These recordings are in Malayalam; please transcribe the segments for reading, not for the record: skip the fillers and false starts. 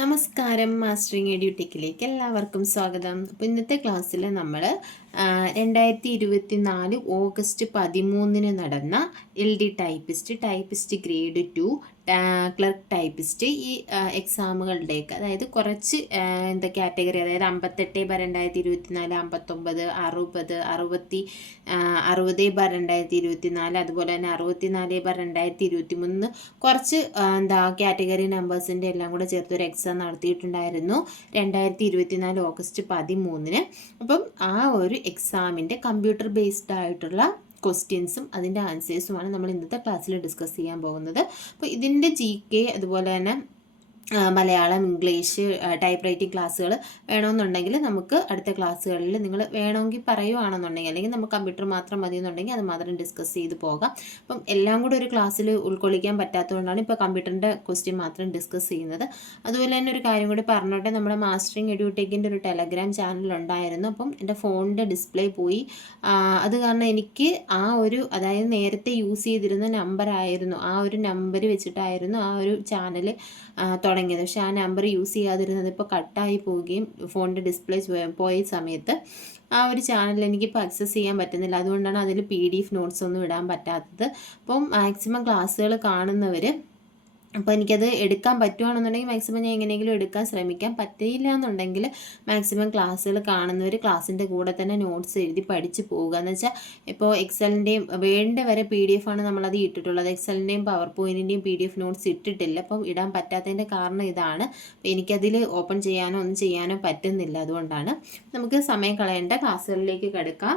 നമസ്കാരം, മാസ്റ്ററിങ് എഡ്യൂടെക്കിലേക്ക് എല്ലാവർക്കും സ്വാഗതം. അപ്പോൾ ഇന്നത്തെ ക്ലാസ്സിൽ നമ്മൾ 2024 ഓഗസ്റ്റ് 13 നടന്ന ടൈപ്പിസ്റ്റ് ഗ്രേഡ് 2 ക്ലർക്ക് ടൈപ്പിസ്റ്റ് ഈ എക്സാമുകളുടെയൊക്കെ അതായത് കുറച്ച് കാറ്റഗറി, അതായത് 58/2024, 59, 60, 60/2024, അതുപോലെ തന്നെ 64/2023 കുറച്ച് കാറ്റഗറി നമ്പേഴ്സിൻ്റെ എല്ലാം കൂടെ ചേർത്തൊരു എക്സാം നടത്തിയിട്ടുണ്ടായിരുന്നു 2024 ഓഗസ്റ്റ് 13. അപ്പം ആ ഒരു എക്സാമിൻ്റെ കമ്പ്യൂട്ടർ ബേസ്ഡ് ആയിട്ടുള്ള ക്വസ്റ്റ്യൻസും അതിൻ്റെ ആൻസേഴ്സുമാണ് നമ്മൾ ഇന്നത്തെ ക്ലാസ്സിൽ ഡിസ്കസ് ചെയ്യാൻ പോകുന്നത്. അപ്പോൾ ഇതിൻ്റെ GK അതുപോലെ തന്നെ മലയാളം, ഇംഗ്ലീഷ്, ടൈപ്പ് റൈറ്റിംഗ് ക്ലാസ്സുകൾ വേണമെന്നുണ്ടെങ്കിൽ നമുക്ക് അടുത്ത ക്ലാസ്സുകളിൽ നിങ്ങൾ വേണമെങ്കിൽ പറയുകയാണെന്നുണ്ടെങ്കിൽ, അല്ലെങ്കിൽ നമുക്ക് കമ്പ്യൂട്ടർ മാത്രം മതി എന്നുണ്ടെങ്കിൽ അത് മാത്രം ഡിസ്കസ് ചെയ്ത് പോകാം. അപ്പം എല്ലാം കൂടെ ഒരു ക്ലാസ്സിൽ ഉൾക്കൊള്ളിക്കാൻ പറ്റാത്തതുകൊണ്ടാണ് ഇപ്പോൾ കമ്പ്യൂട്ടറിൻ്റെ ക്വസ്റ്റ്യൻ മാത്രം ഡിസ്കസ് ചെയ്യുന്നത്. അതുപോലെ തന്നെ ഒരു കാര്യം കൂടി പറഞ്ഞോട്ടെ, നമ്മുടെ മാസ്റ്ററിങ് എഡ്യൂടെക്കിൻ്റെ ഒരു ടെലഗ്രാം ചാനൽ ഉണ്ടായിരുന്നു. അപ്പം എൻ്റെ ഫോണിൻ്റെ ഡിസ്പ്ലേ പോയി. അത് കാരണം എനിക്ക് അതായത് നേരത്തെ യൂസ് ചെയ്തിരുന്ന നമ്പറായിരുന്നു, ആ ഒരു നമ്പർ വെച്ചിട്ടായിരുന്നു ആ ഒരു ചാനൽ തുടങ്ങിയത്. പക്ഷേ ആ നമ്പർ യൂസ് ചെയ്യാതിരുന്നത് ഇപ്പോൾ കട്ടായി പോവുകയും ഫോണിൻ്റെ ഡിസ്പ്ലേ പോയ സമയത്ത് ആ ഒരു ചാനൽ എനിക്കിപ്പോൾ ആക്സസ് ചെയ്യാൻ പറ്റുന്നില്ല. അതുകൊണ്ടാണ് അതിൽ PDF നോട്ട്സ് ഒന്നും ഇടാൻ പറ്റാത്തത്. അപ്പം മാക്സിമം ക്ലാസ്സുകൾ കാണുന്നവർ, അപ്പോൾ എനിക്കത് എടുക്കാൻ പറ്റുവാണെന്നുണ്ടെങ്കിൽ മാക്സിമം ഞാൻ എങ്ങനെയെങ്കിലും എടുക്കാൻ ശ്രമിക്കാം. പറ്റിയില്ല എന്നുണ്ടെങ്കിൽ മാക്സിമം ക്ലാസ്സുകൾ കാണുന്നവർ ക്ലാസ്സിൻ്റെ കൂടെ തന്നെ നോട്ട്സ് എഴുതി പഠിച്ച് പോവുക. എന്ന് വെച്ചാൽ ഇപ്പോൾ എക്സലിൻ്റെയും വേണ്ട വരെ PDF ആണ് നമ്മളത് ഇട്ടിട്ടുള്ളത്. എക്സലിൻ്റെയും പവർ പോയിൻറ്റിൻ്റെയും PDF നോട്ട്സ് ഇട്ടിട്ടില്ല. അപ്പം ഇടാൻ പറ്റാത്തതിൻ്റെ കാരണം ഇതാണ്. എനിക്കതിൽ ഓപ്പൺ ചെയ്യാനോ ഒന്നും ചെയ്യാനോ പറ്റുന്നില്ല. അതുകൊണ്ടാണ്. നമുക്ക് സമയം കളയേണ്ട, ക്ലാസ്സുകളിലേക്ക് കിടക്കാം.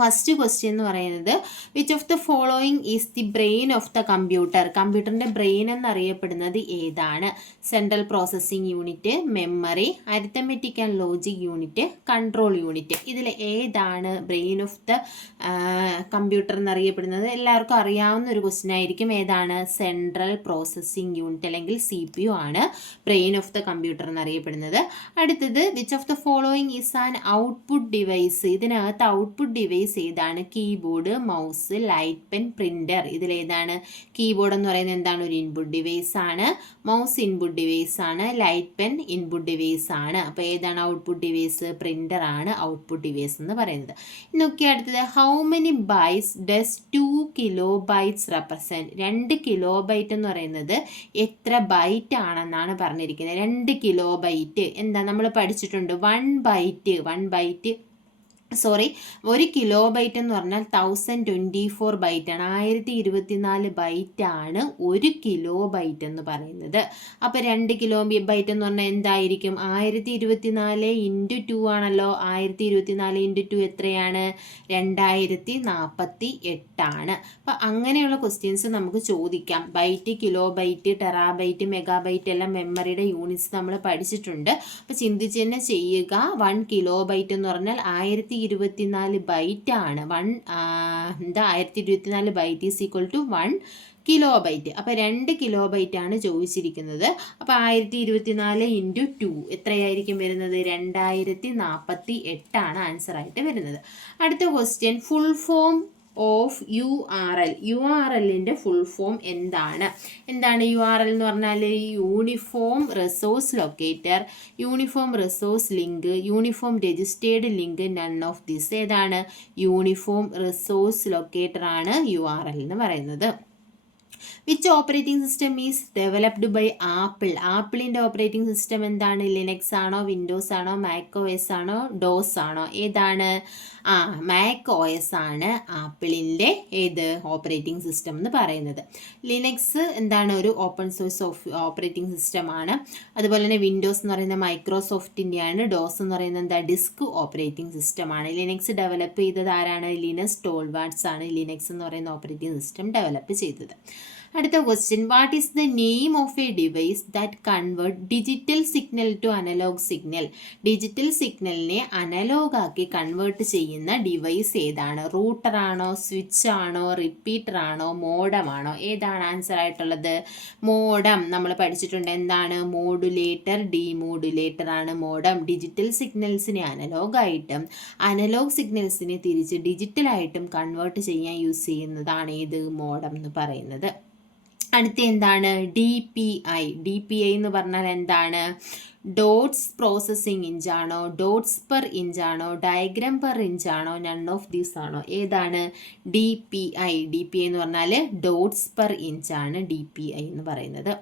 ഫസ്റ്റ് ക്വസ്റ്റ്യൻ എന്ന് പറയുന്നത്, which of the following is the brain of the computer? കമ്പ്യൂട്ടറിൻ്റെ ബ്രെയിൻ എന്നറിയപ്പെടുന്നത് ഏതാണ്? Central processing unit, memory, arithmetic and logic unit, control unit. ഇതിൽ ഏതാണ് ബ്രെയിൻ ഓഫ് ദ കമ്പ്യൂട്ടർ എന്നറിയപ്പെടുന്നത്? എല്ലാവർക്കും അറിയാവുന്ന ഒരു ക്വസ്റ്റ്യൻ ആയിരിക്കും. ഏതാണ്? സെൻട്രൽ പ്രോസസ്സിംഗ് യൂണിറ്റ് അല്ലെങ്കിൽ CPU ആണ് ബ്രെയിൻ ഓഫ് ദ കമ്പ്യൂട്ടർ എന്നറിയപ്പെടുന്നത്. അടുത്തത്, which of the following is an output device? ഇതിനകത്ത് ഔട്ട്പുട്ട് ഡിവൈസ് ഏതാണ്? Keyboard, mouse, light pen, printer. ഇതിലേതാണ്? കീബോർഡ് എന്ന് പറയുന്നത് എന്താണ്? ഒരു ഇൻപുട്ട് ഡിവൈസ് ആണ്. മൗസ് ഇൻപുട്ട് ഡിവൈസ് ആണ്. ലൈറ്റ് പെൻ ഇൻപുട്ട് ഡിവൈസ് ആണ്. അപ്പോൾ ഏതാണ് ഔട്ട്പുട്ട് ഡിവൈസ്? പ്രിന്റർ ആണ് ഔട്ട്പുട്ട് ഡിവൈസ് എന്ന് പറയുന്നത്. നോക്കി അടുത്തത്, how many bytes does 2 kilobytes represent? 2 kilobyte എന്ന് പറയുന്നത് എത്ര ബൈറ്റ് ആണെന്നാണ് പറഞ്ഞിരിക്കുന്നത്. 2 കിലോബൈറ്റ് എന്താ നമ്മൾ പഠിച്ചിട്ടുണ്ട്? 1 കിലോബൈറ്റ് എന്ന് പറഞ്ഞാൽ 1024 ബൈറ്റാണ്. 1024 ബൈറ്റാണ് 1 കിലോബൈറ്റ് എന്ന് പറയുന്നത്. അപ്പോൾ 2 കിലോബൈറ്റ് എന്ന് പറഞ്ഞാൽ എന്തായിരിക്കും? 1024 × 2 ആണല്ലോ. 1024 × 2 എത്രയാണ്? 2048 ആണ്. അപ്പോൾ അങ്ങനെയുള്ള ക്വസ്റ്റ്യൻസ് നമുക്ക് ചോദിക്കാം. ബൈറ്റ്, കിലോബൈറ്റ്, ടെറാബൈറ്റ്, മെഗാബൈറ്റ് എല്ലാം മെമ്മറിയുടെ യൂണിറ്റ്സ് നമ്മൾ പഠിച്ചിട്ടുണ്ട്. അപ്പോൾ ചിന്തിച്ച് തന്നെ ചെയ്യുക. 1 കിലോബൈറ്റ് എന്ന് പറഞ്ഞാൽ 1024 ബൈറ്റ് ആണ്. 1024 byte is equal to 1 kilobyte. അപ്പോൾ 2 കിലോബൈറ്റ് ആണ് ചോദിച്ചിരിക്കുന്നത്. അപ്പോൾ 1024 × 2 എത്രയായിരിക്കും വരുന്നത്? 2048 ആണ് ആൻസർ ആയിട്ട് വരുന്നത്. അടുത്ത question, full form of URL. URLൻ്റെ ഫുൾ ഫോം എന്താണ്? URL എന്ന് പറഞ്ഞാൽ? Uniform resource locator, uniform resource link, uniform registered link, none of this. ഏതാണ്? യൂണിഫോം റിസോഴ്സ് ലൊക്കേറ്റർ ആണ് URL എന്ന് പറയുന്നത്. Which operating system is developed by Apple? ആപ്പിളിൻ്റെ ഓപ്പറേറ്റിംഗ് സിസ്റ്റം എന്താണ്? ലിനക്സ് ആണോ, വിൻഡോസ് ആണോ, മാക് OS ആണോ, ഡോസ് ആണോ? ഏതാണ്? മാക് OS ആണ് ആപ്പിളിൻ്റെ ഓപ്പറേറ്റിംഗ് സിസ്റ്റം എന്ന് പറയുന്നത്. ലിനക്സ് എന്താണ്? ഒരു ഓപ്പൺ സോഴ്സ് ഓപ്പറേറ്റിംഗ് സിസ്റ്റമാണ്. അതുപോലെ തന്നെ വിൻഡോസ് എന്ന് പറയുന്നത് മൈക്രോസോഫ്റ്റിൻ്റെയാണ്. ഡോസ് എന്ന് പറയുന്നത് ഡിസ്ക് ഓപ്പറേറ്റിംഗ് സിസ്റ്റമാണ്. ലിനക്സ് ഡെവലപ്പ് ചെയ്തത് ആരാണ്? ലിനസ് ടോൾവാർഡ്സ് ആണ് ലിനക്സ് എന്ന് പറയുന്ന ഓപ്പറേറ്റിംഗ് സിസ്റ്റം ഡെവലപ്പ് ചെയ്തത്. അടുത്ത question, what is the name of a device that convert digital signal to analog signal? Digital സിഗ്നലിനെ അനലോഗ് ആക്കി കൺവേർട്ട് ചെയ്യുന്ന ഡിവൈസ് ഏതാണ്? റൂട്ടർ ആണോ, സ്വിച്ച് ആണോ, റിപ്പീറ്റർ ആണോ, മോഡം ആണോ? ഏതാണ് ആൻസർ ആയിട്ടുള്ളത്? മോഡം. നമ്മൾ പഠിച്ചിട്ടുണ്ട്. എന്താണ്? മോഡുലേറ്റർ, ഡീമോഡുലേറ്റർ ആണ് മോഡം. ഡിജിറ്റൽ സിഗ്നൽസിനെ അനലോഗായിട്ടും അനലോഗ് സിഗ്നൽസിനെ തിരിച്ച് ഡിജിറ്റലായിട്ടും കൺവേർട്ട് ചെയ്യാൻ യൂസ് ചെയ്യുന്നതാണ് ഏത്? മോഡം എന്ന് പറയുന്നത്. അടുത്ത എന്താണ് ഡി പി ഐ എന്ന് പറഞ്ഞാൽ എന്താണ്? ഡോട്ട്സ് പ്രോസസ്സിംഗ് ഇഞ്ച് ആണോ, ഡോട്ട്സ് പെർ ഇഞ്ച് ആണോ, ഡയഗ്രാം പെർ ഇഞ്ച് ആണോ, നൺ ഓഫ് ദീസ് ആണോ? ഏതാണ്? ഡി പി ഐ എന്ന് പറഞ്ഞാൽ ഡോട്ട്സ് പെർ ഇഞ്ച് ആണ് ഡി പി ഐ എന്ന് പറയുന്നത്.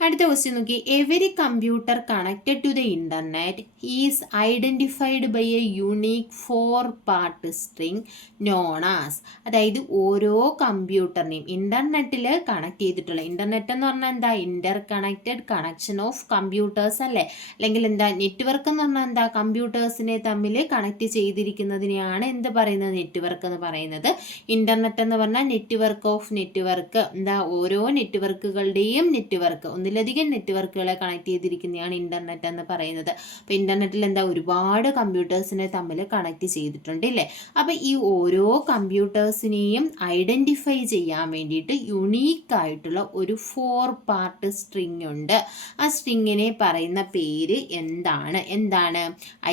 അടുത്ത ക്വസ്റ്റ്യൻ നോക്കി, every computer connected to the internet is identified by a unique 4-part string known as. അതായത് ഓരോ കമ്പ്യൂട്ടറിനെയും ഇന്റർനെറ്റിൽ കണക്ട് ചെയ്തിട്ടുള്ള, ഇന്റർനെറ്റ് എന്ന് പറഞ്ഞാൽ എന്താ? Inter connected connection of computers അല്ലേ? അല്ലെങ്കിൽ എന്താ? നെറ്റ്വർക്ക് എന്ന് പറഞ്ഞാൽ എന്താ? കമ്പ്യൂട്ടേഴ്സിനെ തമ്മിൽ കണക്ട് ചെയ്തിരിക്കുന്നതിനെയാണ് എന്ത് പറയുന്നത്? നെറ്റ്വർക്ക് എന്ന് പറയുന്നത്. ഇന്റർനെറ്റ് എന്ന് പറഞ്ഞാൽ നെറ്റ്വർക്ക് ഓഫ് നെറ്റ്വർക്ക്, എന്താ? ഓരോ നെറ്റ്വർക്കുകളുടെയും നെറ്റ്വർക്ക്, ഒന്നിലധികം നെറ്റ്വർക്കുകളെ കണക്ട് ചെയ്തിരിക്കുന്നതാണ് ഇന്റർനെറ്റ് എന്ന് പറയുന്നത്. അപ്പോൾ ഇന്റർനെറ്റിൽ എന്താ? ഒരുപാട് കമ്പ്യൂട്ടേഴ്സിനെ തമ്മിൽ കണക്ട് ചെയ്തിട്ടുണ്ട് ഇല്ലേ? അപ്പോൾ ഈ ഓരോ കമ്പ്യൂട്ടേഴ്സിനെയും ഐഡന്റിഫൈ ചെയ്യാൻ വേണ്ടിയിട്ട് യുണീക്ക് ആയിട്ടുള്ള ഒരു 4-part സ്ട്രിങ് ഉണ്ട്. ആ സ്ട്രിങ്ങിനെ പറയുന്ന പേര് എന്താണ്?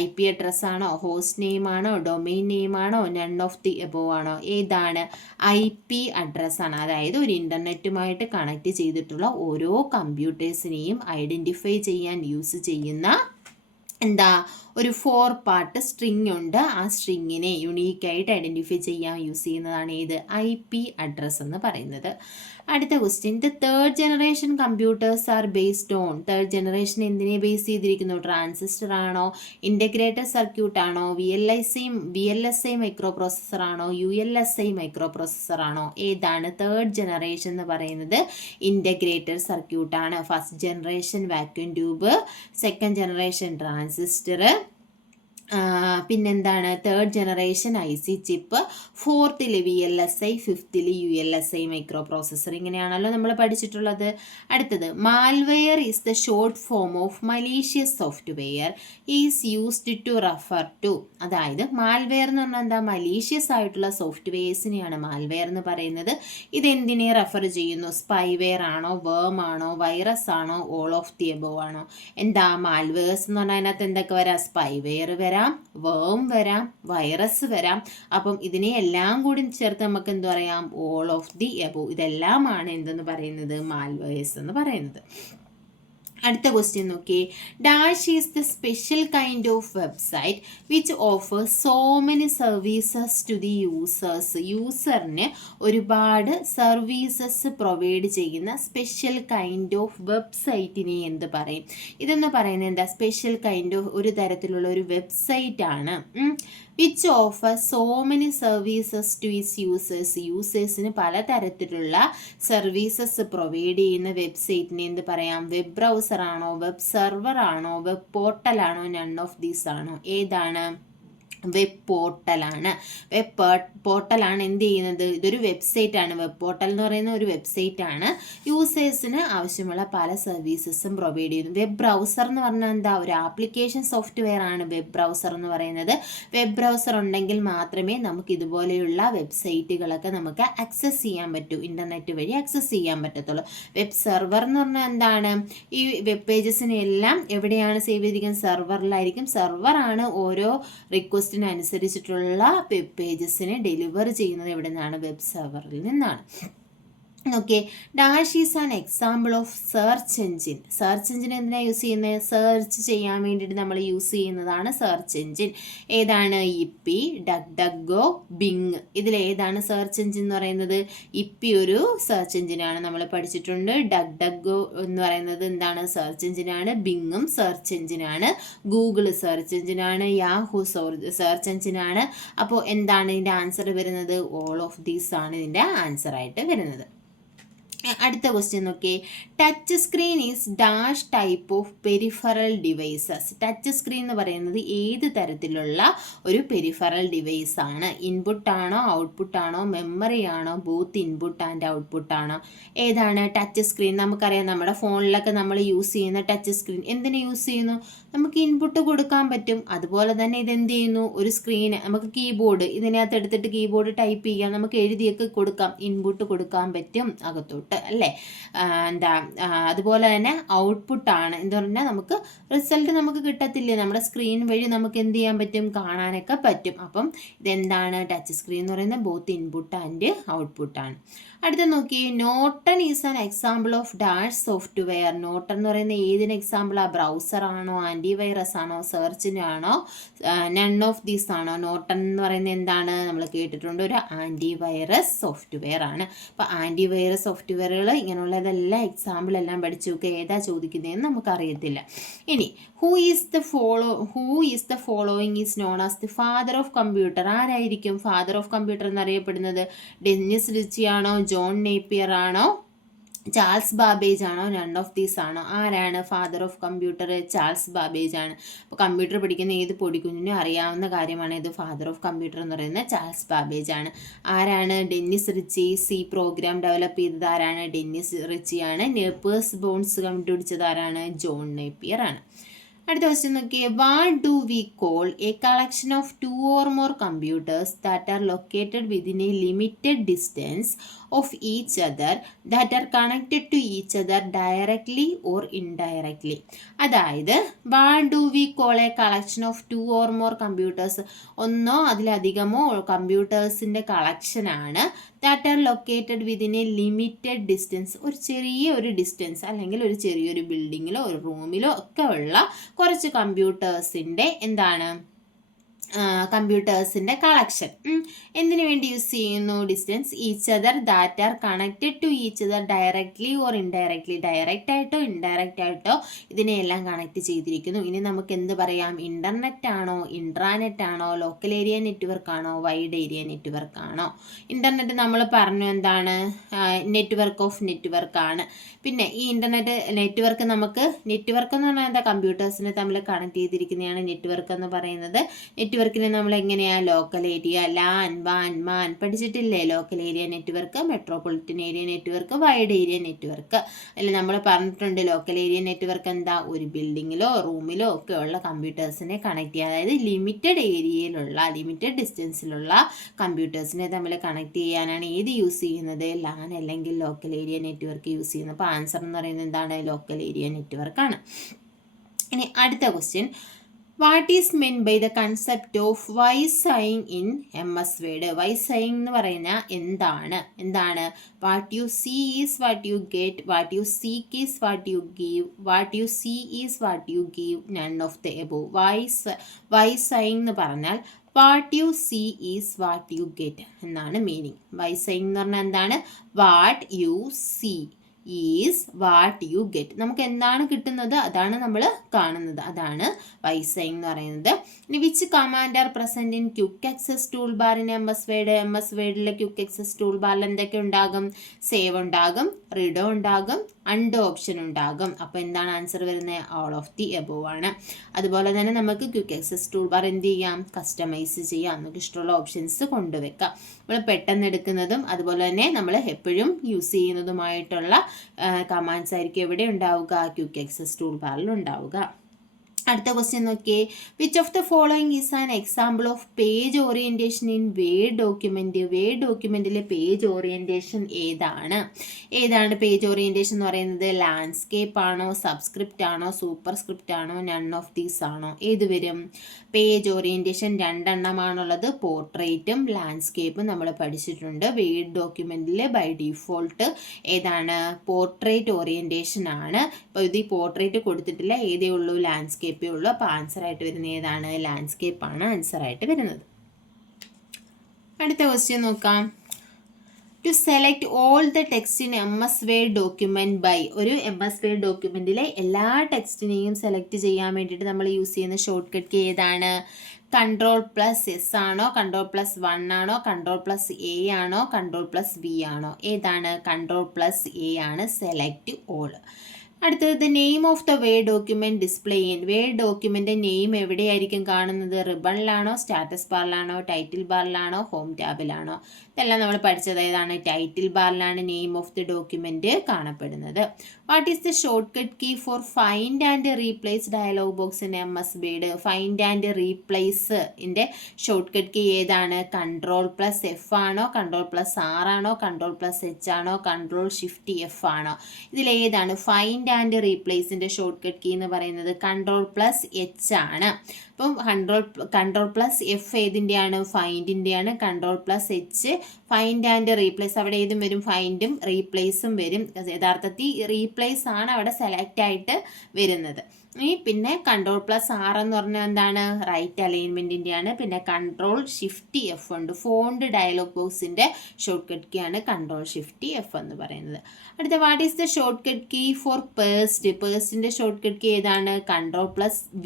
ഐ പി അഡ്രസ് ആണോ, ഹോസ്റ്റ് നെയിം ആണോ, ഡൊമെയിൻ നെയിം ആണോ, നൺ ഓഫ് ദി എബോവ് ആണോ? ഏതാണ്? ഐ പി അഡ്രസ് ആണ്. അതായത് ഒരു ഇന്റർനെറ്റുമായിട്ട് കണക്ട് ചെയ്തിട്ടുള്ള ഓരോ കമ്പ്യൂട്ടേഴ്സിനെയും ഐഡന്റിഫൈ ചെയ്യാൻ യൂസ് ചെയ്യുന്ന എന്താ? ഒരു 4-part സ്ട്രിങ് ഉണ്ട്. ആ സ്ട്രിങ്ങിനെ യുണീക്കായിട്ട് ഐഡന്റിഫൈ ചെയ്യാൻ യൂസ് ചെയ്യുന്നതാണ് ഏത്? ഐ പി അഡ്രസ് എന്ന് പറയുന്നത്. അടുത്ത question, the third generation computers are based on. Third generation എന്തിനെ ബേസ് ചെയ്തിരിക്കുന്നു? ട്രാൻസിസ്റ്റർ ആണോ, ഇൻ്റഗ്രേറ്റഡ് സർക്യൂട്ട് ആണോ, V L S I microprocessor ആണോ, U L S I microprocessor ആണോ? ഏതാണ്? തേർഡ് ജനറേഷൻ എന്ന് പറയുന്നത് ഇൻ്റഗ്രേറ്റഡ് സർക്യൂട്ട് ആണ്. First generation vacuum tube, second generation transistor, പിന്നെന്താണ്? Third generation I C chip, ഫോർത്തിൽ വി എൽ എസ് ഐ, ഫിഫ്ത്തിൽ U L S I microprocessor. ഇങ്ങനെയാണല്ലോ നമ്മൾ പഠിച്ചിട്ടുള്ളത്. അടുത്തത്, malware is the short form of malicious software is used to refer to. അതായത് മാൽവെയർ എന്ന് പറഞ്ഞാൽ എന്താ? മലീഷ്യസ് ആയിട്ടുള്ള സോഫ്റ്റ്വെയർസിനെയാണ് മാൽവെയർ എന്ന് പറയുന്നത്. ഇതെന്തിനെ റെഫർ ചെയ്യുന്നു? സ്പൈവെയർ ആണോ, വേം ആണോ, വൈറസ് ആണോ, ഓൾ ഓഫ് ദി എബോവ് ആണോ? എന്താ? മാൽവെയർസ് എന്ന് പറഞ്ഞാൽ അതിനകത്ത് എന്തൊക്കെ വരാം? സ്പൈവെയർ വരാം, വേം വരാം, വൈറസ് വരാം. അപ്പം ഇതിനെ എല്ലാം കൂടി ചേർത്ത് നമുക്ക് എന്ത് പറയാം? All of the above. ഇതെല്ലാമാണ് എന്തെന്ന് പറയുന്നത്? മാൽവെയർസ് എന്ന് പറയുന്നത്. അടുത്ത ക്വസ്റ്റ്യൻ നോക്കി, dash is the special kind of website which offers so many services to the users. യൂസറിന് ഒരുപാട് സർവീസസ് പ്രൊവൈഡ് ചെയ്യുന്ന സ്പെഷ്യൽ കൈൻഡ് ഓഫ് വെബ്സൈറ്റിനെ എന്ത് പറയും? ഇതെന്ന് പറയുന്നത് എന്താ? സ്പെഷ്യൽ കൈൻഡ് ഓഫ് ഒരു തരത്തിലുള്ള ഒരു വെബ്സൈറ്റ് ആണ്. Which offer so many services to its users. യൂസേഴ്സിന് പലതരത്തിലുള്ള സർവീസസ് പ്രൊവൈഡ് ചെയ്യുന്ന വെബ്സൈറ്റിനെ എന്ത് പറയാം? വെബ് ബ്രൗസർ ആണോ, വെബ് സെർവർ ആണോ, വെബ് പോർട്ടൽ ആണോ, നൺ ഓഫ് ദീസ് ആണോ? ഏതാണ്? വെബ് പോർട്ടലാണ്. വെബ് പോർട്ടലാണ് എന്ത് ചെയ്യുന്നത്? ഇതൊരു വെബ്സൈറ്റ് ആണ്. വെബ് പോർട്ടൽ എന്ന് പറയുന്ന ഒരു വെബ്സൈറ്റ് ആണ്. യൂസേഴ്സിന് ആവശ്യമുള്ള പല സർവീസസും പ്രൊവൈഡ് ചെയ്യുന്നു. വെബ് ബ്രൗസർ എന്ന് പറഞ്ഞാൽ എന്താ? ഒരു ആപ്ലിക്കേഷൻ സോഫ്റ്റ്വെയർ ആണ് വെബ് ബ്രൗസർ എന്ന് പറയുന്നത്. വെബ് ബ്രൗസർ ഉണ്ടെങ്കിൽ മാത്രമേ നമുക്ക് ഇതുപോലെയുള്ള വെബ്സൈറ്റുകളൊക്കെ നമുക്ക് ആക്സസ് ചെയ്യാൻ പറ്റൂ, ഇന്റർനെറ്റ് വഴി ആക്സസ് ചെയ്യാൻ പറ്റത്തുള്ളൂ. വെബ് സെർവർ എന്ന് പറഞ്ഞാൽ എന്താണ്? ഈ വെബ് പേജസിനെ എല്ലാം എവിടെയാണ് സേവ് ചെയ്തിരിക്കുന്നത്? സെർവറിലായിരിക്കും. സെർവറാണ് ഓരോ റിക്വസ്റ്റ് അനുസരിച്ചിട്ടുള്ള വെബ് പേജസിനെ ഡെലിവർ ചെയ്യുന്നത് എവിടെ നിന്നാണ്? വെബ് സെർവറിൽ നിന്നാണ്. Okay, dash is an example of search engine. Search engine എന്തിനാണ് യൂസ് ചെയ്യുന്നത്? സെർച്ച് ചെയ്യാൻ വേണ്ടിയിട്ട് നമ്മൾ യൂസ് ചെയ്യുന്നതാണ് സെർച്ച് എഞ്ചിൻ. ഏതാണ്? ഇപ്പി, ഡക്ഡക്കോ, ബിങ്. ഇതിലേതാണ് സെർച്ച് എഞ്ചിൻ എന്ന് പറയുന്നത്? ഇപ്പി ഒരു സെർച്ച് എഞ്ചിനാണ്, നമ്മൾ പഠിച്ചിട്ടുണ്ട്. ഡക്ഡക്കോ എന്ന് പറയുന്നത് എന്താണ്? സെർച്ച് എഞ്ചിനാണ്. ബിങ്ങും സെർച്ച് എഞ്ചിനാണ്. ഗൂഗിൾ സെർച്ച് എഞ്ചിനാണ്. യാഹൂ സെർച്ച് എഞ്ചിനാണ്. അപ്പോൾ എന്താണ് ഇതിൻ്റെ ആൻസർ വരുന്നത്? ഓൾ ഓഫ് ദീസ് ആണ് ഇതിൻ്റെ ആൻസർ ആയിട്ട് വരുന്നത്. അടുത്ത ക്വസ്റ്റ്യൻ നോക്കി, touch screen is dash type of peripheral devices. Touch screen എന്ന് പറയുന്നത് ഏത് തരത്തിലുള്ള ഒരു പെരിഫറൽ ഡിവൈസ് ആണ്? ഇൻപുട്ട് ആണോ, ഔട്ട്പുട്ട് ആണോ, മെമ്മറി ആണോ, ബോത്ത് ഇൻപുട്ട് ആൻഡ് ഔട്ട്പുട്ട് ആണോ? ഏതാണ് ടച്ച് സ്ക്രീൻ? നമുക്കറിയാം നമ്മുടെ ഫോണിലൊക്കെ നമ്മൾ യൂസ് ചെയ്യുന്ന ടച്ച് സ്ക്രീൻ എന്തിനു യൂസ് ചെയ്യുന്നു? നമുക്ക് ഇൻപുട്ട് കൊടുക്കാൻ പറ്റും. അതുപോലെ തന്നെ ഇതെന്ത് ചെയ്യുന്നു? ഒരു സ്ക്രീന്, നമുക്ക് കീബോർഡ് ഇതിനകത്ത് എടുത്തിട്ട് കീബോർഡ് ടൈപ്പ് ചെയ്യാം, നമുക്ക് എഴുതിയൊക്കെ കൊടുക്കാം, ഇൻപുട്ട് കൊടുക്കാൻ പറ്റും അകത്തോട്ട് അല്ലേ? അതുപോലെ തന്നെ ഔട്ട്പുട്ടാണ് എന്ന് പറഞ്ഞാൽ നമുക്ക് റിസൾട്ട് നമുക്ക് കിട്ടത്തില്ലേ, നമ്മുടെ സ്ക്രീൻ വഴി നമുക്ക് എന്ത് ചെയ്യാൻ പറ്റും? കാണാനൊക്കെ പറ്റും. അപ്പം ഇതെന്താണ്? ടച്ച് സ്ക്രീൻ എന്ന് പറയുന്നത് ബോത്ത് ഇൻപുട്ട് ആൻഡ് ഔട്ട്പുട്ടാണ്. അടുത്ത നോക്കി, Norton is an example of dash software. Norton എന്ന് പറയുന്ന ഏതിന് എക്സാമ്പിളാണ്? ബ്രൗസർ ആണോ, ആൻറ്റിവൈറസ് ആണോ, സെർച്ചിനാണോ, നൺ ഓഫ് ദീസ് ആണോ? നോട്ടൺ എന്ന് പറയുന്നത് എന്താണ്? നമ്മൾ കേട്ടിട്ടുണ്ട്, ഒരു ആൻറ്റിവൈറസ് സോഫ്റ്റ്വെയർ ആണ്. അപ്പോൾ ആൻറ്റിവൈറസ് സോഫ്റ്റ്വെയറുകൾ ഇങ്ങനെയുള്ളതെല്ലാം എക്സാമ്പിൾ എല്ലാം പഠിച്ചു നോക്കുക, ഏതാ ചോദിക്കുന്നതെന്ന് നമുക്കറിയത്തില്ല. ഇനി who is the following is known as the father of computer. ആരായിരിക്കും ഫാദർ ഓഫ് കമ്പ്യൂട്ടർ എന്നറിയപ്പെടുന്നത്? ഡെന്നിസ് റിച്ചി ആണോ, ജോൺ നേപ്പിയർ ആണോ, ചാൾസ് ബാബേജ് ആണോ, നൺ ഓഫ് ദീസ് ആണോ? ആരാണ് father of computer? Charles Babbage ആണ്. അപ്പോൾ കമ്പ്യൂട്ടർ പഠിക്കുന്ന ഏത് പൊടിക്കുഞ്ഞിനും അറിയാവുന്ന കാര്യമാണ് ഇത് ഫാദർ ഓഫ് കമ്പ്യൂട്ടർ എന്ന് പറയുന്നത് ചാൾസ് ബാബേജ് ആണ്. ആരാണ്? Dennis Ritchie. C program develop ചെയ്തത് ആരാണ്? ഡെന്നിസ് റിച്ചി ആണ്. നേപ്പേഴ്സ് ബോൺസ് കണ്ടുപിടിച്ചത് ആരാണ്? ജോൺ നേപ്പിയർ ആണ്. അടുത്ത ക്വസ്റ്റ്യൻ നോക്കിയേ, what do we call a collection of 2 or more computers that are located within a limited distance of each other that are connected to each other directly or indirectly. അതായത് what do we call a collection of 2 or more computers, ഒന്നോ അതിലധികമോ കമ്പ്യൂട്ടേഴ്സിൻ്റെ കളക്ഷനാണ് that are located within a limited distance, ഒരു ചെറിയൊരു ഡിസ്റ്റൻസ് അല്ലെങ്കിൽ ഒരു ചെറിയൊരു ബിൽഡിങ്ങിലോ ഒരു റൂമിലോ ഒക്കെ ഉള്ള കുറച്ച് കമ്പ്യൂട്ടേഴ്സിൻ്റെ എന്താണ് കമ്പ്യൂട്ടേഴ്സിൻ്റെ കളക്ഷൻ. എന്തിനു വേണ്ടി യൂസ് ചെയ്യുന്നു? Distance each other that are connected to each other directly or indirectly. Direct ആയിട്ടോ ഇൻഡയറക്റ്റ് ആയിട്ടോ ഇതിനെയെല്ലാം കണക്ട് ചെയ്തിരിക്കുന്നു. ഇനി നമുക്ക് എന്ത് പറയാം? ഇൻ്റർനെറ്റ് ആണോ, ഇൻട്രാനെറ്റ് ആണോ, ലോക്കൽ ഏരിയ നെറ്റ്വർക്ക് ആണോ, വൈഡ് ഏരിയ നെറ്റ്വർക്ക് ആണോ? ഇൻ്റർനെറ്റ് നമ്മൾ പറഞ്ഞു എന്താണ്? നെറ്റ്വർക്ക് ഓഫ് നെറ്റ്വർക്ക് ആണ്. പിന്നെ ഈ ഇൻ്റർനെറ്റ് നെറ്റ്വർക്ക് നമുക്ക്, നെറ്റ്വർക്ക് എന്ന് പറഞ്ഞാൽ എന്താ? കമ്പ്യൂട്ടേഴ്സിനെ തമ്മിൽ കണക്ട് ചെയ്തിരിക്കുന്നതാണ് നെറ്റ്വർക്ക് എന്ന് പറയുന്നത്. നെറ്റ്വർക്കിനെ നമ്മൾ എങ്ങനെയാണ്? ലോക്കൽ ഏരിയ, ലാൻ, വാൻ, മാൻ പഠിച്ചിട്ടില്ലേ? Local area network, metropolitan area network, wide area network. അല്ല നമ്മൾ പറഞ്ഞിട്ടുണ്ട് ലോക്കൽ ഏരിയ നെറ്റ്വർക്ക് എന്താ? ഒരു ബിൽഡിങ്ങിലോ റൂമിലോ ഒക്കെ ഉള്ള കമ്പ്യൂട്ടേഴ്സിനെ കണക്ട് ചെയ്യുക. അതായത് ലിമിറ്റഡ് ഏരിയയിലുള്ള, ലിമിറ്റഡ് ഡിസ്റ്റൻസിലുള്ള കമ്പ്യൂട്ടേഴ്സിനെ തമ്മിൽ കണക്ട് ചെയ്യാനാണ് ഏത് യൂസ് ചെയ്യുന്നത്? ലാൻ അല്ലെങ്കിൽ ലോക്കൽ ഏരിയ നെറ്റ്വർക്ക് യൂസ് ചെയ്യുന്നത്. അപ്പോൾ ആൻസർ എന്ന് പറയുന്നത് എന്താണ്? ലോക്കൽ ഏരിയ നെറ്റ്വർക്കാണ്. ഇനി അടുത്ത question, what is meant by the concept of വൈസൈങ് ഇൻ MS വേർഡ്? വൈസൈങ് എന്ന് പറയുന്ന എന്താണ്? What you see is what you get, what you seek is what you give, what you see is what you give, none of the above. വൈസൈങ് എന്ന് പറഞ്ഞാൽ what you see is what you get എന്നാണ് മീനിങ്. വൈസൈങ് എന്ന് പറഞ്ഞാൽ എന്താണ്? What you see is what you get. നമുക്ക് എന്താണ് കിട്ടുന്നത് അതാണ് നമ്മൾ കാണുന്നത്, അതാണ് വൈസൈങ് എന്ന് പറയുന്നത്. ഇനി which command are present in quick access tool bar in MS Word? MS വേർഡിലെ ക്വിക്ക് ആക്സസ് ടൂൾ ബാറിൽ എന്തൊക്കെ ഉണ്ടാകും? സേവ് ഉണ്ടാകും, റിഡോ ഉണ്ടാകും, അൺഡോ ഓപ്ഷൻ ഉണ്ടാകും. അപ്പോൾ എന്താണ് ആൻസർ വരുന്നത്? ഓൾ ഓഫ് ദി എബോവ് ആണ്. അതുപോലെ തന്നെ നമുക്ക് ക്വിക്ക് ആക്സസ് ടൂൾ ബാർ എന്ത് ചെയ്യാം? കസ്റ്റമൈസ് ചെയ്യാം, നമുക്ക് ഇഷ്ടമുള്ള ഓപ്ഷൻസ് കൊണ്ടുവെക്കാം. നമ്മൾ പെട്ടെന്ന് എടുക്കുന്നതും അതുപോലെ തന്നെ നമ്മൾ എപ്പോഴും യൂസ് ചെയ്യുന്നതുമായിട്ടുള്ള കമാൻഡ്സ് ആയിരിക്കും എവിടെ ഉണ്ടാവുക? ക്വിക്ക് ആക്സസ് ടൂൾ ബാറിൽ ഉണ്ടാവുക. അടുത്ത ക്വസ്റ്റ്യൻ നോക്കിയേ, which of the following is an example of page orientation in Word document? Word ഡോക്യുമെൻറ്റിലെ പേജ് ഓറിയൻറ്റേഷൻ ഏതാണ് പേജ് ഓറിയൻറ്റേഷൻ എന്ന് പറയുന്നത്? ലാൻഡ്സ്കേപ്പ് ആണോ, സബ്സ്ക്രിപ്റ്റ് ആണോ, സൂപ്പർ സ്ക്രിപ്റ്റ് ആണോ, നൺ ഓഫ് ദീസ് ആണോ? ഏത് വരും? പേജ് ഓറിയൻറ്റേഷൻ രണ്ടെണ്ണമാണുള്ളത്, പോർട്രേറ്റും ലാൻഡ്സ്കേപ്പും നമ്മൾ പഠിച്ചിട്ടുണ്ട്. വേഡ് ഡോക്യുമെൻറ്റിൽ ബൈ ഡിഫോൾട്ട് ഏതാണ്? പോർട്രേറ്റ് ഓറിയൻറ്റേഷൻ ആണ്. ഇപ്പോൾ ഇത് പോർട്രേറ്റ് കൊടുത്തിട്ടില്ല, ഏതേ ഉള്ളൂ? ലാൻഡ്സ്കേപ്പേ ഉള്ളൂ. അപ്പോൾ ആൻസർ ആയിട്ട് വരുന്നത് ഏതാണ്? ലാൻഡ്സ്കേപ്പ് ആണ് ആൻസർ ആയിട്ട് വരുന്നത്. അടുത്ത ക്വസ്റ്റ്യൻ നോക്കാം. To select all the text in MS Word document by. ഒരു MS വേർഡ് ഡോക്യുമെൻറ്റിലെ എല്ലാ ടെക്സ്റ്റിനെയും സെലക്ട് ചെയ്യാൻ വേണ്ടിയിട്ട് നമ്മൾ യൂസ് ചെയ്യുന്ന ഷോർട്ട് കട്ട് കീ ഏതാണ്? Ctrl+S ആണോ, Ctrl+1 ആണോ, Ctrl+A ആണോ, Ctrl+V ആണോ? ഏതാണ്? Ctrl+A ആണ്. Select all. അടുത്തത് name of the Word document display in. Word document name എവിടെയായിരിക്കും കാണുന്നത്? റിബണിലാണോ, സ്റ്റാറ്റസ് ബാറിലാണോ, ടൈറ്റിൽ ബാറിലാണോ, ഹോം ടാബിലാണോ? ഇതെല്ലാം നമ്മൾ പഠിച്ചത് ഏതാണ്? ടൈറ്റിൽ ബാറിലാണ് നെയിം ഓഫ് ദി ഡോക്യുമെൻറ്റ് കാണപ്പെടുന്നത്. What is the shortcut key for find and replace dialog box in MS Word? Find and റീപ്ലേസിൻ്റെ ഷോർട്ട് കട്ട് കീ ഏതാണ്? Ctrl+F ആണോ, Ctrl+R ആണോ, Ctrl+H ആണോ, Ctrl+Shift+F ആണോ? ഇതിലേതാണ്? ഫൈൻഡ് ആൻഡ് റീപ്ലേസിൻ്റെ ഷോർട്ട് കട്ട് കീ എന്ന് പറയുന്നത് Ctrl+H ആണ്. അപ്പം Ctrl+F ഏതിൻ്റെയാണ്? ഫൈൻഡിൻ്റെയാണ്. Ctrl+H ഫൈൻഡ് ആൻഡ് റീപ്ലേസ്, അവിടെ ഏതും വരും? ഫൈൻഡും റീപ്ലേസും വരും. യഥാർത്ഥത്തിൽ റീപ്ലേസ് ആണ് അവിടെ സെലക്ട് ആയിട്ട് വരുന്നത്. പിന്നെ Ctrl+R എന്ന് പറഞ്ഞാൽ എന്താണ്? റൈറ്റ് അലൈൻമെൻറ്റിൻ്റെയാണ്. പിന്നെ Ctrl+Shift+F ഉണ്ട്. ഫോണ്ട് ഡയലോഗ് ബോക്സിൻ്റെ ഷോർട്ട് കട്ട് കീ ആണ് Ctrl+Shift+F എന്ന് പറയുന്നത്. അടുത്ത what is the shortcut key for പേഴ്സ്റ്റിൻ്റെ ഷോർട്ട് കട്ട് കീ ഏതാണ്? Ctrl+V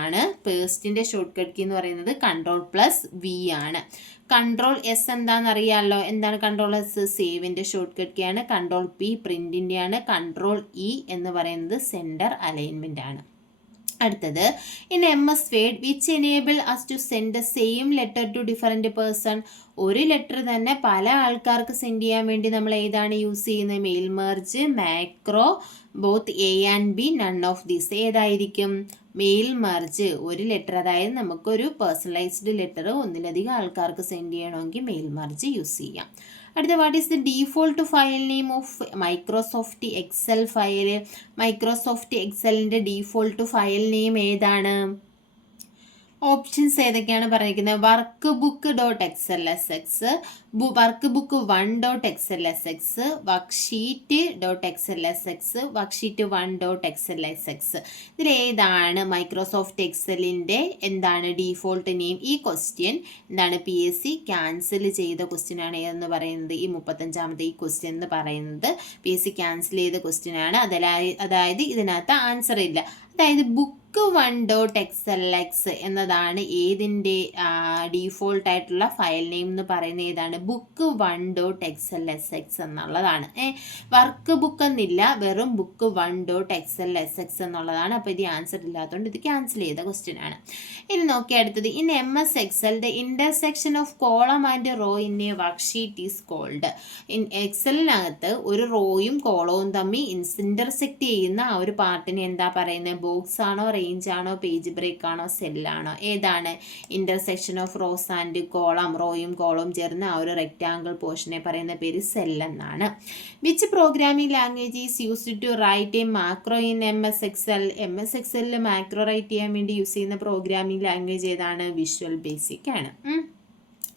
ആണ്. പേഴ്സ്റ്റിൻ്റെ ഷോർട്ട് കട്ട് കീ എന്ന് പറയുന്നത് Ctrl+V ആണ്. Ctrl+S എന്താണെന്നറിയാമല്ലോ. എന്താണ് Ctrl+S? സേവിൻ്റെ ഷോർട്ട് കട്ട് കീ ആണ്. Ctrl+P പ്രിൻറ്റിൻ്റെയാണ്. Ctrl+E എന്ന് പറയുന്നത് സെൻറ്റർ അലൈൻമെൻ്റ് ആണ്. അടുത്തത് in MS Word which enable us to send the same letter to different person. ഒരു ലെറ്റർ തന്നെ പല ആൾക്കാർക്ക് സെൻഡ് ചെയ്യാൻ വേണ്ടി നമ്മൾ ഏതാണ് യൂസ് ചെയ്യുന്നത്? Mail merge, macro, both A and B, none of these. ഏതായിരിക്കും? Mail merge. ഒരു ലെറ്റർ, അതായത് നമുക്കൊരു പേഴ്സണലൈസ്ഡ് ലെറ്റർ ഒന്നിലധികം ആൾക്കാർക്ക് സെൻഡ് ചെയ്യണമെങ്കിൽ മെയിൽ മെർജ് യൂസ് ചെയ്യാം. അടുത്ത what is the default file name of Microsoft Excel file? Microsoft എക്സലിൻ്റെ ഡീഫോൾട്ട് ഫയൽ നെയിം ഏതാണ്? ഓപ്ഷൻസ് ഏതൊക്കെയാണ് പറഞ്ഞിരിക്കുന്നത്? workbook.xlsx, workbook1.xlsx, worksheet.xlsx, worksheet1.xlsx. ഇതിലേതാണ് മൈക്രോസോഫ്റ്റ് എക്സലിൻ്റെ എന്താണ് ഡീഫോൾട്ട് നെയിം? ഈ ക്വസ്റ്റ്യൻ എന്താണ്? PSC ക്യാൻസൽ ചെയ്ത ക്വസ്റ്റ്യൻ ആണ് എന്ന് പറയുന്നത്. ഈ 35ാമത്തെ ഈ ക്വസ്റ്റ്യൻ എന്ന് പറയുന്നത് PSC ക്യാൻസൽ ചെയ്ത ക്വസ്റ്റ്യൻ ആണ്. അതായത് ഇതിനകത്ത് ആൻസർ ഇല്ല. അതായത് book1.xlx എന്നതാണ് ഏതിൻ്റെ ഡീഫോൾട്ട് ആയിട്ടുള്ള ഫയൽ നെയിം എന്ന് പറയുന്നത് ഏതാണ്? book1.xlsx എന്നുള്ളതാണ്. വർക്ക് ബുക്ക് എന്നില്ല, വെറും book1.xlsx എന്നുള്ളതാണ്. അപ്പോൾ ഇത് ആൻസർ ഇല്ലാത്തതുകൊണ്ട് ഇത് ക്യാൻസൽ ചെയ്ത ക്വസ്റ്റ്യൻ ആണ്. ഇനി നോക്കി അടുത്തത് in MS Excel the intersection of column and row in a worksheet is called. എക്സലിനകത്ത് ഒരു റോയും കോളവും തമ്മിൽ ഇൻ്റർസെക്റ്റ് ചെയ്യുന്ന ആ ഒരു പാർട്ടിനെ എന്താ പറയുന്നത്? ബോക്സ് ആണോ, റേഞ്ച് ആണോ, പേജ് ബ്രേക്ക് ആണോ, സെല്ലാണോ? ഏതാണ്? Intersection of rows and column. റോയും കോളവും ചേർന്ന് ആ ഒരു റെക്റ്റാങ്കിൾ പോർഷനെ പറയുന്ന പേര് സെൽ എന്നാണ്. Which programming language is used to write a macro in MS Excel? MS Excelൽ മാക്രോ റൈറ്റ് ചെയ്യാൻ വേണ്ടി യൂസ് ചെയ്യുന്ന പ്രോഗ്രാമിംഗ് ലാംഗ്വേജ് ഏതാണ്? വിഷ്വൽ ബേസിക് ആണ്.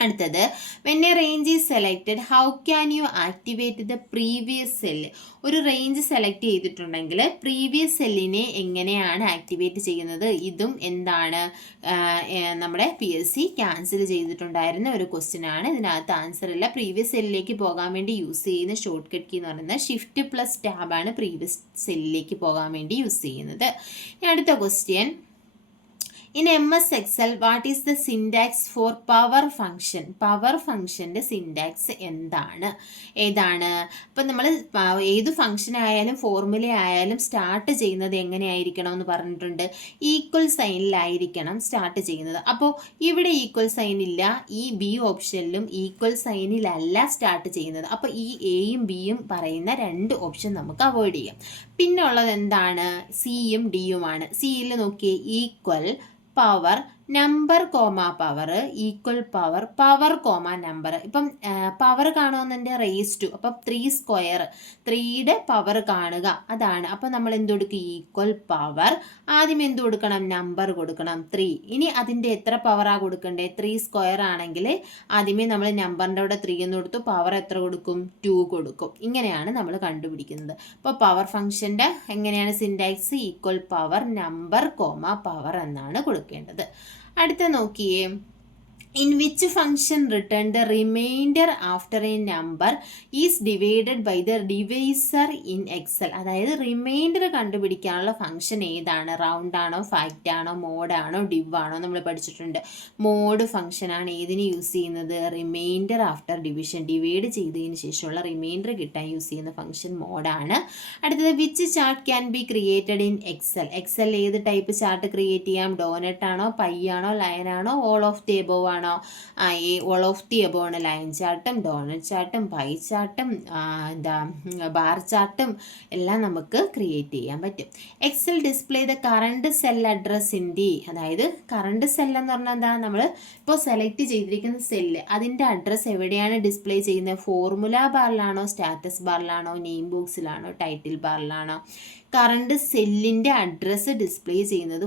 അടുത്തത് when a range is selected how can you activate the previous cell? ഒരു റേഞ്ച് സെലക്ട് ചെയ്തിട്ടുണ്ടെങ്കിൽ പ്രീവിയസ് സെല്ലിനെ എങ്ങനെയാണ് ആക്ടിവേറ്റ് ചെയ്യുന്നത്? ഇതും എന്താണ് നമ്മുടെ PSC ക്യാൻസൽ ചെയ്തിട്ടുണ്ടായിരുന്ന ഒരു ക്വസ്റ്റ്യൻ ആണ്. ഇതിനകത്ത് ആൻസർ ഇല്ല. പ്രീവിയസ് സെല്ലിലേക്ക് പോകാൻ വേണ്ടി യൂസ് ചെയ്യുന്ന ഷോർട്ട് കട്ട് കീ എന്ന് പറയുന്നത് Shift+Tab ആണ് പ്രീവിയസ് സെല്ലിലേക്ക് പോകാൻ വേണ്ടി യൂസ് ചെയ്യുന്നത്. അടുത്ത question in MS Excel what is the syntax for power function? Power ഫംഗ്ഷൻ്റെ സിൻടാക്സ് എന്താണ്? ഏതാണ്? അപ്പം നമ്മൾ ഏത് ഫംഗ്ഷൻ ആയാലും ഫോർമുല ആയാലും സ്റ്റാർട്ട് ചെയ്യുന്നത് എങ്ങനെയായിരിക്കണം എന്ന് പറഞ്ഞിട്ടുണ്ട്? ഈക്വൽ സൈനിലായിരിക്കണം സ്റ്റാർട്ട് ചെയ്യുന്നത്. അപ്പോൾ ഇവിടെ ഈക്വൽ സൈൻ ഇല്ല. ഈ B ഓപ്ഷനിലും ഈക്വൽ സൈനിലല്ല സ്റ്റാർട്ട് ചെയ്യുന്നത്. അപ്പോൾ ഈ Aയും Bയും പറയുന്ന 2 ഓപ്ഷൻ നമുക്ക് അവോയ്ഡ് ചെയ്യാം. പിന്നെ ഉള്ളത് എന്താണ്? Cയും Dയുമാണ്. Cയിൽ നോക്കിയേ, equal power number comma power equal power power comma number. ഇപ്പം പവർ കാണുമെന്നെ റേസ് ടു, അപ്പം 3², 3യുടെ പവർ കാണുക, അതാണ്. അപ്പം നമ്മൾ എന്ത് കൊടുക്കും? Equal power. ആദ്യം എന്ത് കൊടുക്കണം? നമ്പർ കൊടുക്കണം 3. ഇനി അതിൻ്റെ എത്ര പവറാണ് കൊടുക്കണ്ടേ? 3² ആണെങ്കിൽ ആദ്യമേ നമ്മൾ നമ്പറിൻ്റെ അവിടെ 3 എന്ന് കൊടുത്തു, പവർ എത്ര കൊടുക്കും? 2 കൊടുക്കും. ഇങ്ങനെയാണ് നമ്മൾ കണ്ടുപിടിക്കുന്നത്. അപ്പോൾ പവർ ഫംഗ്ഷൻ്റെ എങ്ങനെയാണ് syntax? Equal power number comma power എന്നാണ് കൊടുക്കേണ്ടത്. അടുത്ത നോക്കിയേ, in which function return the remainder after a number is divided by the divisor in Excel? അതായത് റിമൈൻഡർ കണ്ടുപിടിക്കാനുള്ള ഫംഗ്ഷൻ ഏതാണ്? റൗണ്ട് ആണോ, ഫാക്റ്റ് ആണോ, മോഡ് ആണോ, ഡിവ് ആണോ? നമ്മൾ പഠിച്ചിട്ടുണ്ട്. മോഡ് ഫംഗ്ഷൻ ആണ് ഏതിന് യൂസ് ചെയ്യുന്നത്? Reminder after division. ഡിവൈഡ് ചെയ്തതിന് ശേഷമുള്ള റിമൈൻഡർ കിട്ടാൻ യൂസ് ചെയ്യുന്ന ഫംഗ്ഷൻ മോഡാണ്. അടുത്തത് which chart can be created in Excel? Excel ഏത് ടൈപ്പ് ചാർട്ട് ക്രിയേറ്റ് ചെയ്യാം? ഡോനറ്റ് ആണോ, പൈ ആണോ, ലൈൻ ആണോ, ഓൾ ഓഫ് ദി എബോവ് ആണോ? ഓൾ ഓഫ് ദി എബോവ് ആണ്. ലൈൻ ചാർട്ടും ഡോണറ്റ് ചാർട്ടും പൈ ചാർട്ടും ബാർ ചാർട്ടും എല്ലാം നമുക്ക് ക്രിയേറ്റ് ചെയ്യാൻ പറ്റും. Excel display the current cell address in the, അതായത് കറണ്ട് സെൽ എന്ന് പറഞ്ഞാൽ എന്താ? നമ്മൾ ഇപ്പോൾ സെലക്ട് ചെയ്തിരിക്കുന്ന സെല്ല് അതിൻ്റെ അഡ്രസ്സ് എവിടെയാണ് ഡിസ്പ്ലേ ചെയ്യുന്നത്? ഫോർമുല ബാറിലാണോ, സ്റ്റാറ്റസ് ബാറിലാണോ, നെയിം ബോക്സിലാണോ, ടൈറ്റിൽ ബാറിലാണോ? കറണ്ട് സെല്ലിൻ്റെ അഡ്രസ്സ് ഡിസ്പ്ലേ ചെയ്യുന്നത്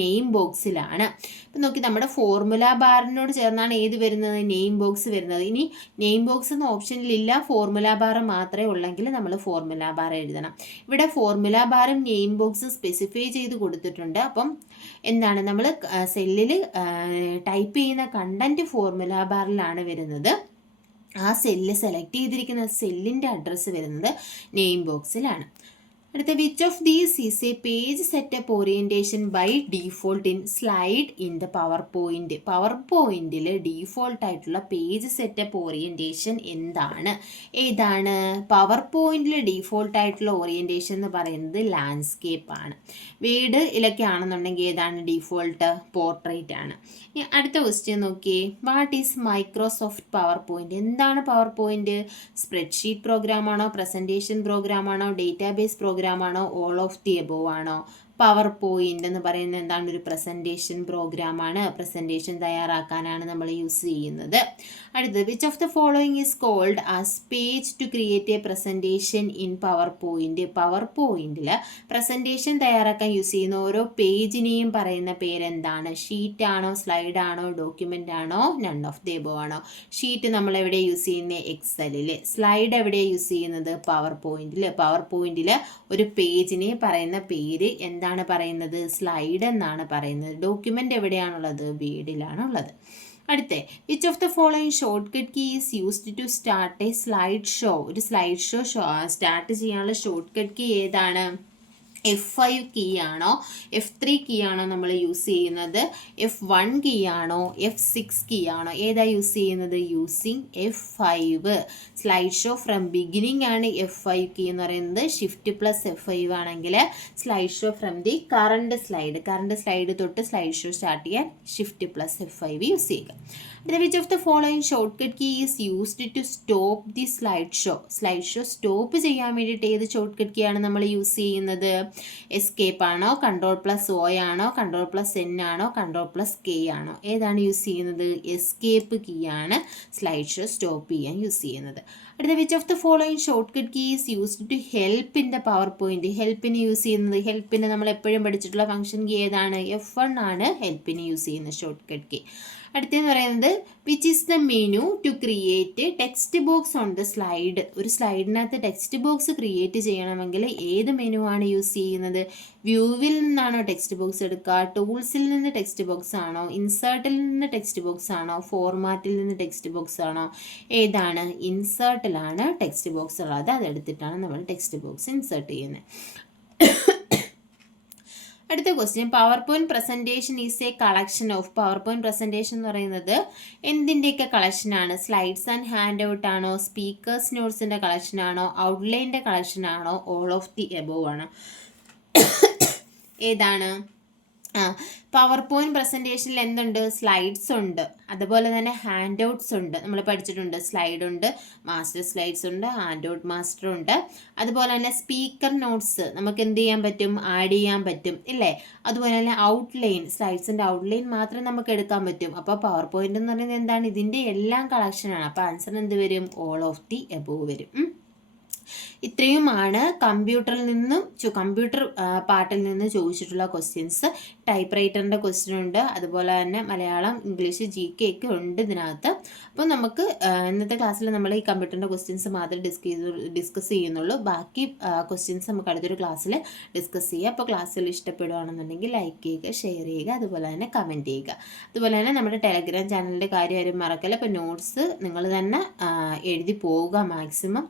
നെയിം ബോക്സിലാണ്. ഇപ്പം നോക്കി, നമ്മുടെ ഫോർമുല ബാറിനോട് ചേർന്നാണ് ഏത് വരുന്നത്, നെയിം ബോക്സ് വരുന്നത്. ഇനി നെയിം ബോക്സ് എന്ന ഓപ്ഷനിലില്ല, ഫോർമുല ബാർ മാത്രമേ ഉള്ളെങ്കിൽ നമ്മൾ ഫോർമുല ബാർ എഴുതണം. ഇവിടെ ഫോർമുല ബാറും നെയിം ബോക്സും സ്പെസിഫൈ ചെയ്ത് കൊടുത്തിട്ടുണ്ട്. അപ്പം എന്താണ്, നമ്മൾ സെല്ലിൽ ടൈപ്പ് ചെയ്യുന്ന കണ്ടന്റ് ഫോർമുല ബാറിലാണ് വരുന്നത്. ആ സെല്ല് സെലക്ട് ചെയ്തിരിക്കുന്ന സെല്ലിൻ്റെ അഡ്രസ്സ് വരുന്നത് നെയിം ബോക്സിലാണ്. അടുത്ത, which of these is a page setup orientation by default in slide in the PowerPoint. പവർ പോയിന്റിൽ ഡീഫോൾട്ട് ആയിട്ടുള്ള പേജ് സെറ്റപ്പ് ഓറിയൻറ്റേഷൻ എന്താണ്? ഏതാണ്? പവർ പോയിന്റിൽ ഡീഫോൾട്ട് ആയിട്ടുള്ള ഓറിയൻറ്റേഷൻ എന്ന് പറയുന്നത് ലാൻഡ്സ്കേപ്പ് ആണ്. വീടിലൊക്കെ ആണെന്നുണ്ടെങ്കിൽ ഏതാണ് ഡീഫോൾട്ട്? പോർട്രേറ്റ് ആണ്. ഇനി അടുത്ത ക്വസ്റ്റ്യൻ നോക്കിയേ, what is Microsoft power point? എന്താണ് പവർ പോയിന്റ്? സ്പ്രെഡ്ഷീറ്റ് പ്രോഗ്രാം ആണോ, പ്രസൻറ്റേഷൻ പ്രോഗ്രാം ആണോ, ഡേറ്റാബേസ് പ്രോഗ്രാം ആണോ, ഓൾ ഓഫ് ദി എബോവ് ആണോ? പവർ പോയിന്റ് എന്ന് പറയുന്നത് എന്താണ്? ഒരു പ്രസൻറ്റേഷൻ പ്രോഗ്രാമാണ്. പ്രസൻറ്റേഷൻ തയ്യാറാക്കാനാണ് നമ്മൾ യൂസ് ചെയ്യുന്നത്. അടുത്തത്, which of the following is called as page to create a presentation in PowerPoint? പവർ പോയിന്റിൽ പ്രസൻറ്റേഷൻ തയ്യാറാക്കാൻ യൂസ് ചെയ്യുന്ന ഓരോ പേജിനെയും പറയുന്ന പേരെന്താണ്? ഷീറ്റ് ആണോ, സ്ലൈഡ് ആണോ, ഡോക്യുമെൻ്റ് ആണോ, നൺ ഓഫ് ദി എബോവ് ആണോ? ഷീറ്റ് നമ്മൾ എവിടെ യൂസ് ചെയ്യുന്നത്? എക്സലിൽ. സ്ലൈഡ് എവിടെയാണ് യൂസ് ചെയ്യുന്നത്? പവർ പോയിന്റിൽ. പവർ പോയിന്റിൽ ഒരു പേജിനെ പറയുന്ന പേര് എന്താണ് പറയുന്നത്? സ്ലൈഡ് എന്നാണ് പറയുന്നത്. ഡോക്യുമെൻ്റ് എവിടെയാണുള്ളത്? വീഡിലാണുള്ളത്. അടുത്ത, which of the following shortcut key is used to start a slide show? ഒരു സ്ലൈഡ് ഷോ സ്റ്റാർട്ട് ചെയ്യാനുള്ള ഷോർട്ട് കട്ട് കീ ഏതാണ്? F5 കീ ആണോ, F3 കീ ആണോ നമ്മൾ യൂസ് ചെയ്യുന്നത്? F1 കീ ആണോ, F6 കീ ആണോ? ഏതാ യൂസ് ചെയ്യുന്നത്? Using F5. Slide show from beginning ആണ് F5 കീ എന്ന് പറയുന്നത്. ഷിഫ്റ്റ് പ്ലസ് F5 ആണെങ്കിൽ slide show from the current slide തൊട്ട് സ്ലൈഡ് ഷോ സ്റ്റാർട്ട് ചെയ്യാൻ ഷിഫ്റ്റ് പ്ലസ് F5 യൂസ് ചെയ്യുക. Which of the following shortcut key is used to stop the slide show? Slide show stop ചെയ്യാൻ വേണ്ടിയിട്ട് ഏത് ഷോർട്ട് കട്ട് കീ ആണ് നമ്മൾ യൂസ് ചെയ്യുന്നത്? എസ്കേപ്പ് ആണോ, കൺട്രോൾ+O ആണോ, കൺട്രോൾ+N ആണോ, കൺട്രോൾ+K ആണോ? ഏതാണ് യൂസ് ചെയ്യുന്നത്? എസ്കേപ്പ് കീ ആണ് സ്ലൈഡ് ഷോ സ്റ്റോപ്പ് ചെയ്യാൻ യൂസ് ചെയ്യുന്നത്. അടുത്ത, which of the following shortcut key is used to help in the PowerPoint? ഹെൽപ്പിന് യൂസ് ചെയ്യുന്നത്, ഹെൽപ്പിന് നമ്മൾ എപ്പോഴും പഠിച്ചിട്ടുള്ള ഫംഗ്ഷൻ കീ ഏതാണ്? F1 ആണ് ഹെൽപ്പിന് യൂസ് ചെയ്യുന്ന ഷോർട്ട് കട്ട് കീ. അടുത്തെന്ന് പറയുന്നത്, which is the menu to create text box on the slide? ഒരു സ്ലൈഡിനകത്ത് ടെക്സ്റ്റ് ബോക്സ് ക്രിയേറ്റ് ചെയ്യണമെങ്കിൽ ഏത് മെനു ആണ് യൂസ് ചെയ്യുന്നത്? വ്യൂവിൽ നിന്നാണോ ടെക്സ്റ്റ് ബോക്സ് എടുക്കുക? ടൂൾസിൽ നിന്ന് ടെക്സ്റ്റ് ബോക്സ് ആണോ? ഇൻസേർട്ടിൽ നിന്ന് ടെക്സ്റ്റ് ബോക്സ് ആണോ? ഫോർമാറ്റിൽ നിന്ന് ടെക്സ്റ്റ് ബോക്സ് ആണോ? ഏതാണ്? ഇൻസേർട്ടിലാണ് ടെക്സ്റ്റ് ബോക്സ് ഉള്ളത്. അതെടുത്തിട്ടാണ് നമ്മൾ ടെക്സ്റ്റ് ബോക്സ് ഇൻസേർട്ട് ചെയ്യുന്നത്. അടുത്ത question, power point presentation is A collection of? Power point presentation എന്ന് പറയുന്നത് എന്തിൻ്റെയൊക്കെ കളക്ഷനാണ്? സ്ലൈഡ്സ് ആൻഡ് ഹാൻഡ് ഔട്ട് ആണോ, സ്പീക്കേഴ്സ് നോട്ട്സിൻ്റെ കളക്ഷൻ ആണോ, ഔട്ട്ലൈൻ്റെ കളക്ഷൻ ആണോ, ഓൾ ഓഫ് ദി എബോവ് ആണോ? ഏതാണ്? പവർ പോയിന്റ് പ്രസൻറ്റേഷനിൽ എന്തുണ്ട്? സ്ലൈഡ്സ് ഉണ്ട്, അതുപോലെ തന്നെ ഹാൻഡ് ഔട്ട്സ് ഉണ്ട്. നമ്മൾ പഠിച്ചിട്ടുണ്ട്, സ്ലൈഡ് ഉണ്ട്, മാസ്റ്റർ സ്ലൈഡ്സ് ഉണ്ട്, ഹാൻഡ് ഔട്ട് മാസ്റ്റർ ഉണ്ട്. അതുപോലെ തന്നെ സ്പീക്കർ നോട്ട്സ് നമുക്ക് എന്ത് ചെയ്യാൻ പറ്റും? ആഡ് ചെയ്യാൻ പറ്റും, ഇല്ലേ? അതുപോലെ തന്നെ ഔട്ട്ലൈൻ, സ്ലൈഡ്സിൻ്റെ ഔട്ട്ലൈൻ മാത്രം നമുക്ക് എടുക്കാൻ പറ്റും. അപ്പോൾ പവർ പോയിന്റ് എന്ന് പറയുന്നത് എന്താണ്? ഇതിൻ്റെ എല്ലാം കളക്ഷനാണ്. അപ്പോൾ ആൻസർ എന്ത് വരും? ഓൾ ഓഫ് ദി എബോവ് വരും. ഇത്രയുമാണ് കമ്പ്യൂട്ടർ പാർട്ടിൽ നിന്ന് ചോദിച്ചിട്ടുള്ള ക്വസ്റ്റ്യൻസ്. ടൈപ്പ് റൈറ്ററിൻ്റെ ക്വസ്റ്റ്യൻ ഉണ്ട്, അതുപോലെ തന്നെ മലയാളം, ഇംഗ്ലീഷ്, GK ഒക്കെ ഉണ്ട് ഇതിനകത്ത്. അപ്പോൾ നമുക്ക് ഇന്നത്തെ ക്ലാസ്സിൽ നമ്മൾ ഈ കമ്പ്യൂട്ടറിൻ്റെ ക്വസ്റ്റ്യൻസ് മാത്രമേ ഡിസ്കസ് ചെയ്യുന്നുള്ളൂ. ബാക്കി ക്വസ്റ്റ്യൻസ് നമുക്ക് അടുത്തൊരു ക്ലാസ്സിൽ ഡിസ്കസ് ചെയ്യുക. അപ്പോൾ ക്ലാസ്സിൽ ഇഷ്ടപ്പെടുകയാണെന്നുണ്ടെങ്കിൽ ലൈക്ക് ചെയ്യുക, ഷെയർ ചെയ്യുക, അതുപോലെ തന്നെ കമൻറ്റ് ചെയ്യുക. അതുപോലെ തന്നെ നമ്മുടെ ടെലഗ്രാം ചാനലിൻ്റെ കാര്യം ആരും മറക്കല്ല. അപ്പോൾ നോട്ട്സ് നിങ്ങൾ തന്നെ എഴുതി പോവുക മാക്സിമം.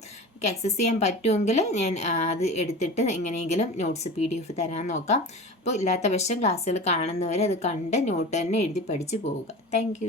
ആക്സസ് ചെയ്യാൻ പറ്റുമെങ്കിൽ ഞാൻ അത് എടുത്തിട്ട് എങ്ങനെയെങ്കിലും നോട്ട്സ് PDF തരാൻ നോക്കാം. അപ്പോൾ ഇല്ലാത്ത പക്ഷം ക്ലാസ്സുകൾ കാണുന്നവരെ അത് കണ്ട് നോട്ട് തന്നെ എഴുതി പഠിച്ച് പോവുക. താങ്ക്